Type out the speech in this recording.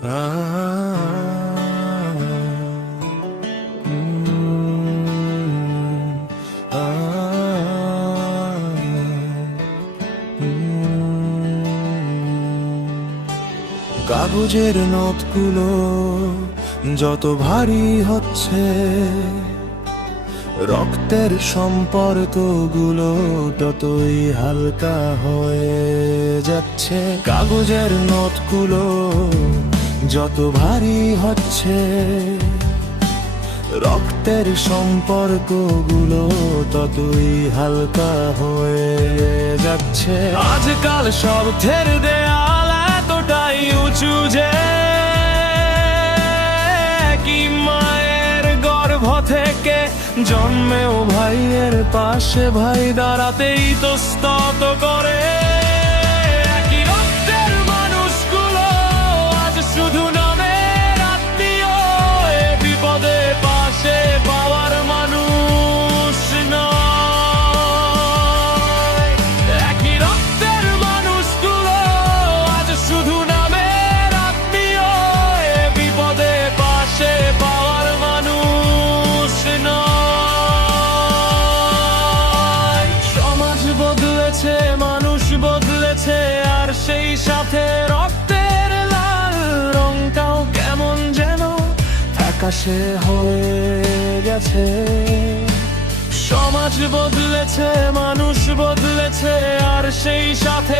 কাগজের নোটগুলো যত ভারী হচ্ছে, রক্তের সম্পর্কগুলো ততই হালকা হয়ে যাচ্ছে। কাগজের নোটগুলো যত ভারী হচ্ছে, রক্তের সম্পর্কগুলো ততই হালকা হয়ে যাচ্ছে। আজকাল স্বার্থের দেয়াল এতটাই উঁচু যে কি মায়ের গর্ভ থেকে জন্মেও ভাইয়ের পাশে ভাই দাঁড়াতেই ইতস্তত করে। একই রক্তের মানুষগুলো আজ শুধু নামের আত্মীয়, এ বিপদে পাশে পাওয়ার মানুষ নয়। একই রক্তের মানুষগুলো আজ শুধু নামের আত্মীয়, এ বিপদে পাশে পাওয়ার মানুষ নয়। সমাজ বদলেছে, মানুষ বদলেছে, আর সেই সাথে রক্তের লাল রংটাও কেমন যেন আকাশে হয়ে গেছে। সমাজ বদলেছে, মানুষ বদলেছে, আর সেই সাথে